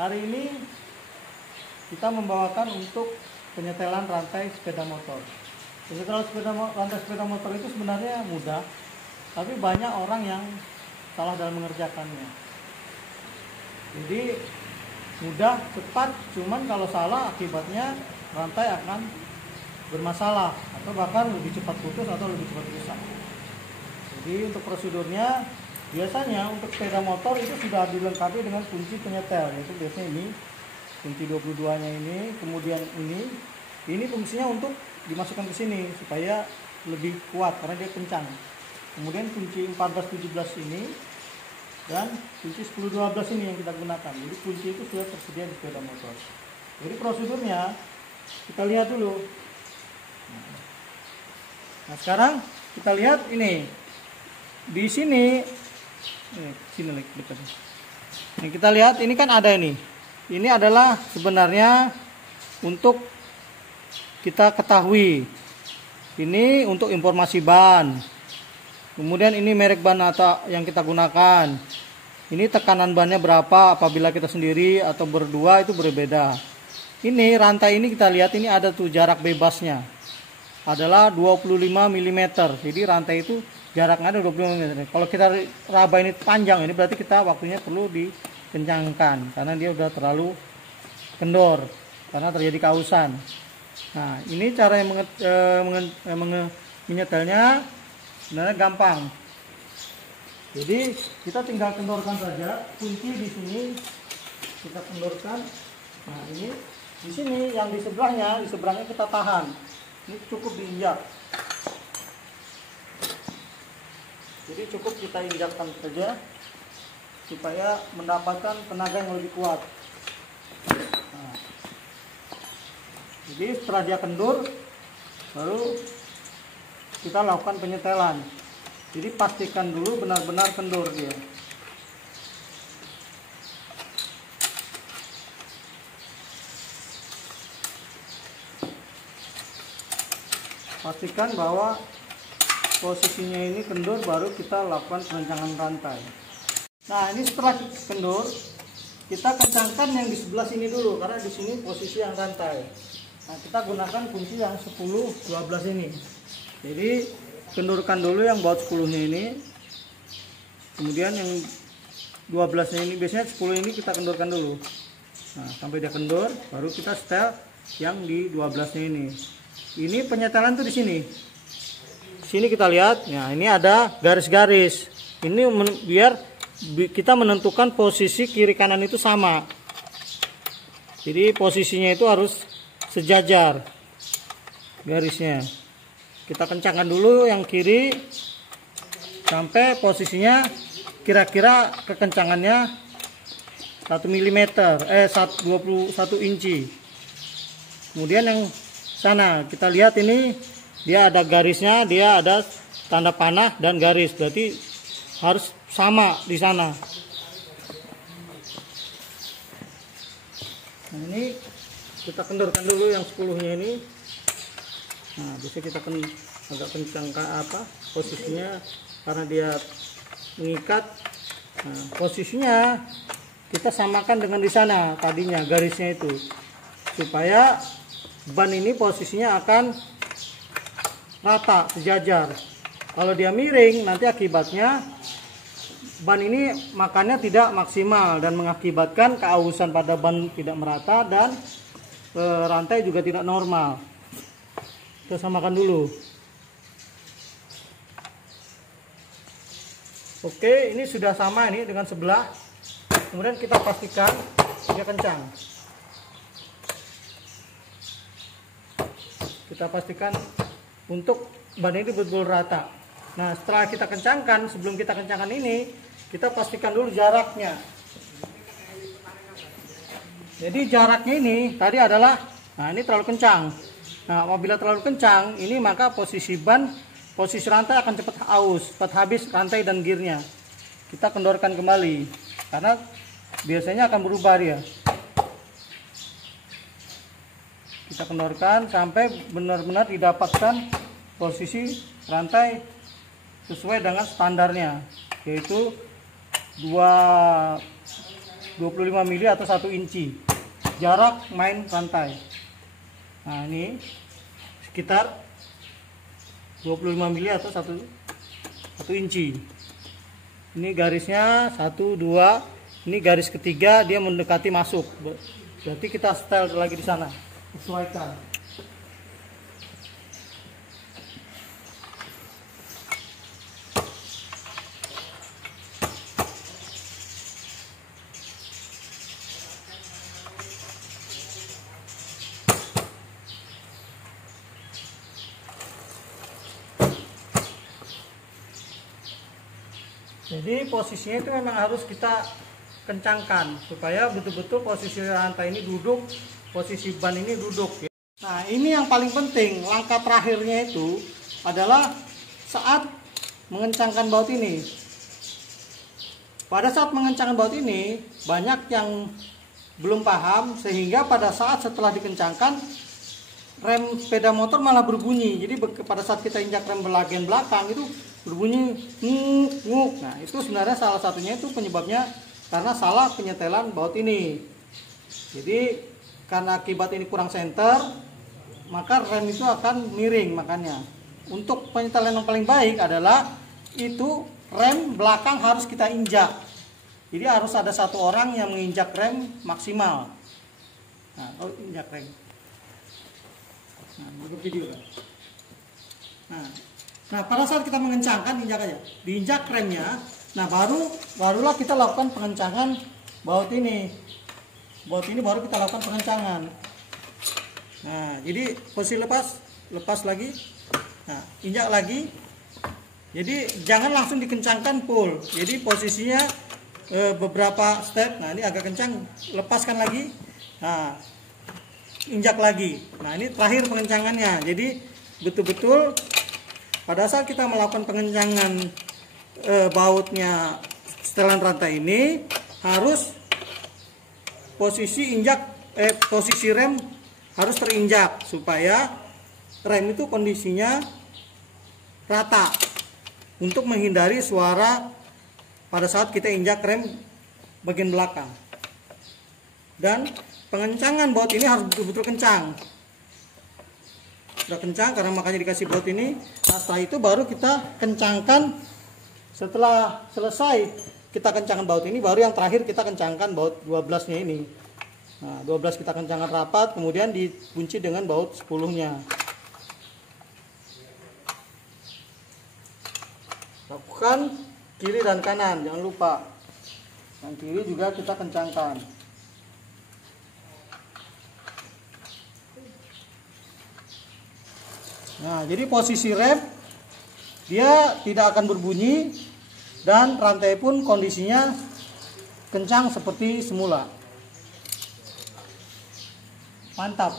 Hari ini kita membawakan untuk penyetelan rantai sepeda motor. Penyetelan rantai sepeda motor itu sebenarnya mudah, tapi banyak orang yang salah dalam mengerjakannya. Jadi mudah, cepat, cuman kalau salah akibatnya rantai akan bermasalah atau bahkan lebih cepat putus atau lebih cepat rusak. Jadi untuk prosedurnya biasanya untuk sepeda motor itu sudah dilengkapi dengan kunci penyetel, yaitu biasanya ini kunci 22-nya ini, kemudian ini fungsinya untuk dimasukkan ke sini supaya lebih kuat karena dia kencang. Kemudian kunci 14-17 ini dan kunci 10-12 ini yang kita gunakan. Jadi kunci itu sudah tersedia di sepeda motor. Jadi prosedurnya kita lihat dulu. Nah sekarang kita lihat ini di sini. Sini lagi dekat. Ini kita lihat ini kan ada ini. Ini adalah sebenarnya untuk kita ketahui. Ini untuk informasi ban. Kemudian ini merek ban atau yang kita gunakan. Ini tekanan bannya berapa apabila kita sendiri atau berdua itu berbeda. Ini rantai ini kita lihat ini ada tuh jarak bebasnya. Adalah 25 mm. Jadi rantai itu jaraknya ada 25 mm. Kalau kita raba ini panjang ini berarti kita waktunya perlu dikencangkan karena dia udah terlalu kendor karena terjadi kausan. Nah, ini cara yang menyetelnya sebenarnya gampang. Jadi kita tinggal kendorkan saja kunci di sini, kita kendorkan. Nah, ini di sini yang di seberangnya kita tahan. Ini cukup diinjak. Jadi cukup kita injakkan saja supaya mendapatkan tenaga yang lebih kuat. Nah, jadi setelah dia kendur, baru kita lakukan penyetelan. Jadi pastikan dulu benar-benar kendur dia. Pastikan bahwa posisinya ini kendur, baru kita lakukan pengencangan rantai. Nah ini setelah kendur, kita kencangkan yang di sebelah sini dulu karena di sini posisi yang rantai. Nah kita gunakan kunci yang 10-12 ini. Jadi kendurkan dulu yang baut 10-nya ini, kemudian yang 12-nya ini, biasanya 10 ini kita kendurkan dulu. Nah sampai dia kendur, baru kita setel yang di 12-nya ini. Ini penyetelan tuh di sini. Sini kita lihat, ya ini ada garis-garis. Ini biar kita menentukan posisi kiri kanan itu sama. Jadi posisinya itu harus sejajar garisnya. Kita kencangkan dulu yang kiri sampai posisinya kira-kira kekencangannya 1 mm, 21 inci. Kemudian yang sana kita lihat ini dia ada garisnya, dia ada tanda panah dan garis, berarti harus sama di sana. Nah ini kita kendorkan dulu yang 10-nya ini. Nah bisa kita agak kencangkan posisinya karena dia mengikat. Nah, posisinya kita samakan dengan di sana tadinya garisnya itu, supaya ban ini posisinya akan rata, sejajar. Kalau dia miring, nanti akibatnya ban ini makannya tidak maksimal dan mengakibatkan keausan pada ban tidak merata dan rantai juga tidak normal. Kita samakan dulu. Oke, ini sudah sama ini dengan sebelah. Kemudian kita pastikan dia kencang. Kita pastikan untuk ban ini betul-betul rata. Nah setelah kita kencangkan, sebelum kita kencangkan ini, kita pastikan dulu jaraknya. Jadi jaraknya ini tadi adalah, nah ini terlalu kencang. Nah apabila terlalu kencang, ini maka posisi ban, posisi rantai akan cepat aus, cepat habis rantai dan gearnya. Kita kendorkan kembali, karena biasanya akan berubah dia. Kita kendorkan sampai benar-benar didapatkan posisi rantai sesuai dengan standarnya, yaitu 2 25 mili atau 1 inci jarak main rantai. Nah, ini sekitar 25 mili atau 1 inci. Ini garisnya 1, 2. Ini garis ketiga dia mendekati masuk. Berarti kita setel lagi di sana. Sesuaikan. Jadi posisinya itu memang harus kita kencangkan supaya betul-betul posisi rantai ini duduk, posisi ban ini duduk. Nah, ini yang paling penting, langkah terakhirnya itu adalah saat mengencangkan baut ini. Pada saat mengencangkan baut ini banyak yang belum paham, sehingga pada saat setelah dikencangkan rem sepeda motor malah berbunyi. Jadi pada saat kita injak rem bagian belakang itu berbunyi nguk. Nah, itu sebenarnya salah satunya itu penyebabnya karena salah penyetelan baut ini. Jadi karena akibat ini kurang senter, maka rem itu akan miring. Makanya untuk penyetelan yang paling baik adalah itu rem belakang harus kita injak. Jadi harus ada satu orang yang menginjak rem maksimal. Nah, injak rem. Nah, video. Nah, pada saat kita mengencangkan, injak aja, diinjak remnya. Nah, barulah kita lakukan pengencangan baut ini. Baut ini baru kita lakukan pengencangan. Nah, jadi posisi lepas lagi. Nah, injak lagi. Jadi jangan langsung dikencangkan full. Jadi posisinya beberapa step. Nah, ini agak kencang, lepaskan lagi. Nah, injak lagi. Nah, ini terakhir pengencangannya. Jadi betul-betul pada saat kita melakukan pengencangan bautnya setelan rantai ini harus posisi posisi rem harus terinjak supaya rem itu kondisinya rata untuk menghindari suara pada saat kita injak rem bagian belakang. Dan pengencangan baut ini harus betul-betul kencang. Sudah kencang karena makanya dikasih baut ini. Nah, setelah itu baru kita kencangkan. Setelah selesai kita kencangkan baut ini, baru yang terakhir kita kencangkan baut 12 nya ini. Nah, 12 kita kencangkan rapat, kemudian dikunci dengan baut 10 nya. Lakukan kiri dan kanan, jangan lupa. Yang kiri juga kita kencangkan. Nah, jadi posisi rem dia tidak akan berbunyi dan rantai pun kondisinya kencang seperti semula. Mantap.